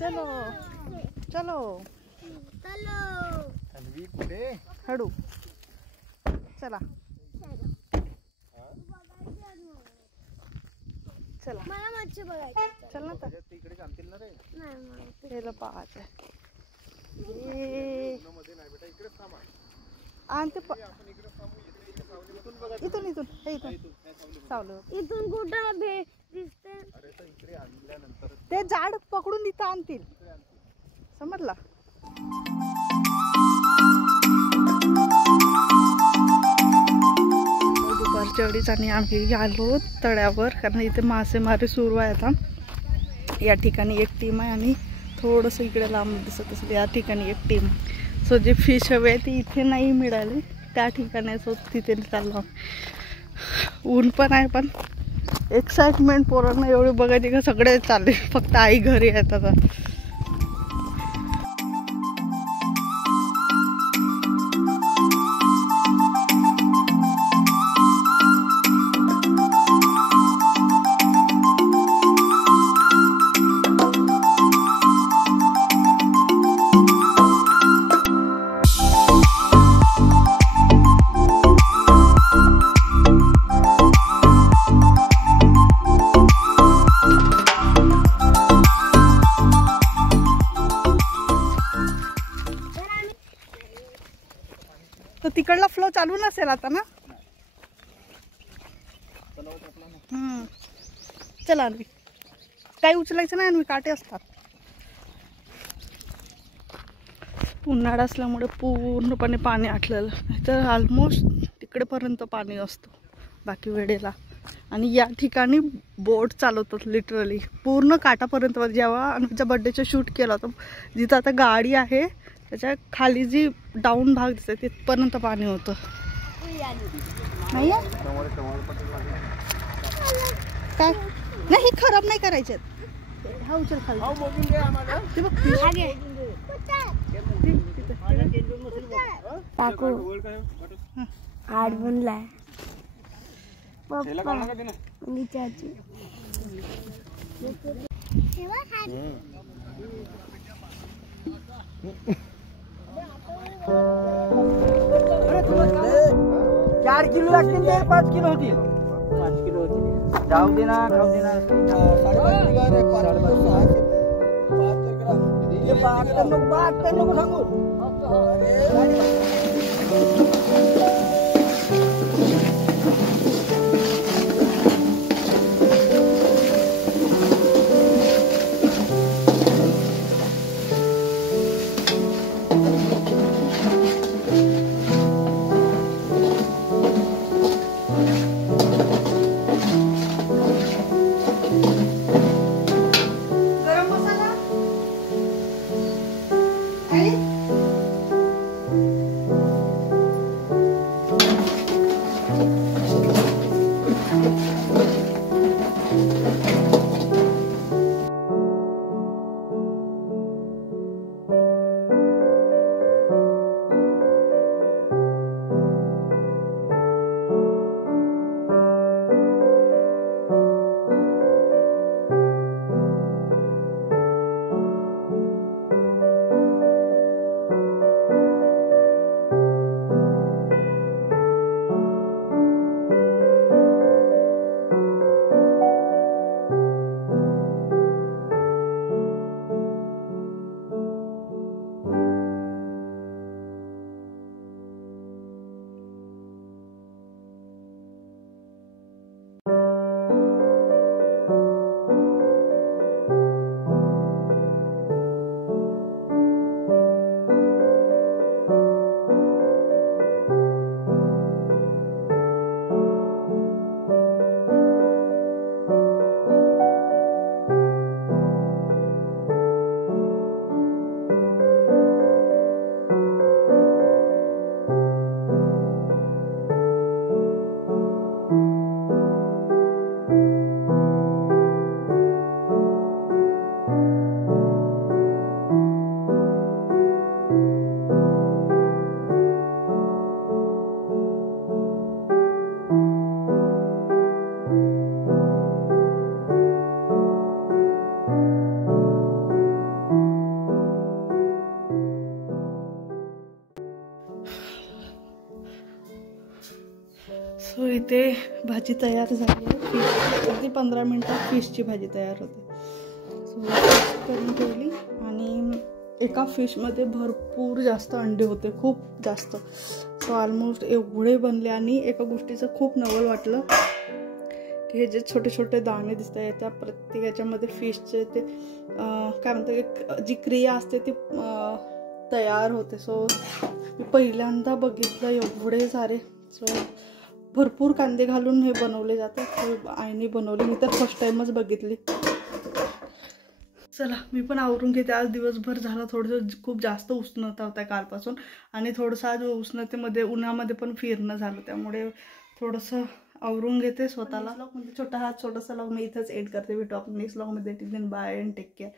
चलो चलो अन्वी कुठे? हळू चला चला मला मच्छी बघायची. चल ना तर इकडे आणतील ना रे. नाही त्याला पाहायचं मध्ये नाही बेटा, इकडेच थांबा. आणि ते आपण इकडे थांबू. इथे सावलीतून बघा. इथून इथून हे इथून सावलं इथून कुठं दिसते? अरे तर इकडे आणल्यानंतर ते झाड पकडून इथं आणतील. समजला? दुपारच्या वेळीच आणि आम्ही आलो तळ्यावर, कारण इथे मासेमारी सुरू आहे आता. या ठिकाणी एक टीम आहे आणि थोडंसं इकडे लांब दिसत असेल या ठिकाणी एक टीम. सो जे फिश हवे ती इथे नाही मिळाली, त्या ठिकाणी सो तिथे चाललो. ऊन पण आहे, पण एक्साइटमेंट पोरांना एवढी बघायची का सगळे चालले, फक्त आई घरी आहेत आता. तर तिकडला फ्लो चालू नसेल आता ना. चला अन्वी, काही उचलायचं नाही अन्वी, काटे असतात. उन्हाळा असल्यामुळे पूर्णपणे पाणी आटलेलं, नाहीतर ऑलमोस्ट तिकडेपर्यंत पाणी असतो बाकी वेळेला. आणि या ठिकाणी बोट चालवतात लिटरली पूर्ण काठापर्यंत. जेव्हा अन्वीच्या बड्डेचं शूट केलं होतं, जिथं आता गाडी आहे त्याच्या खाली जी डाऊन भाग दिसते तिथपर्यंत पाणी होतं. नाही काय नाही, खराब नाही करायचे. हा उचल खाली. काकू आड बनलाय चाची. चार किलो लागतील ते 5 किलो होतील. 5 किलो होतील. जाऊ दे ना, खाऊ दे ना. 5 खाऊ. इथे भाजी तयार झाली आहे. फिश अगदी 15 मिनटात फिशची भाजी तयार होते. सो करून ठेवली. आणि एका फिशमध्ये भरपूर जास्त अंडे होते, खूप जास्त. सो ऑलमोस्ट एवढे बनले. आणि एका गोष्टीचं खूप नवल वाटलं की हे जे छोटे छोटे दाणे दिसत आहेत त्या प्रत्येक याच्यामध्ये फिशचे ते काय म्हणतात एक जी क्रिया असते ती तयार होते. सो मी पहिल्यांदा बघितलं एवढे सारे. सो भरपूर कांदे घालून हे बनवले जातात. आईने बनवले, मी तर फर्स्ट टाइमच बघितली. चला मी पण आवरून घेते. आज दिवसभर झाला थोडंसं खूप जास्त उष्णता होता कालपासून. आणि थोडंसं आज उष्णतेमध्ये उन्हामध्ये पण फिरणं झालं, त्यामुळे थोडंसं आवरून घेते स्वतःला. म्हणजे छोटासा व्लॉग मी इथंच एड करते. भेटू आपण नेक्स्ट व्लॉगमध्ये. Till then bye and take care.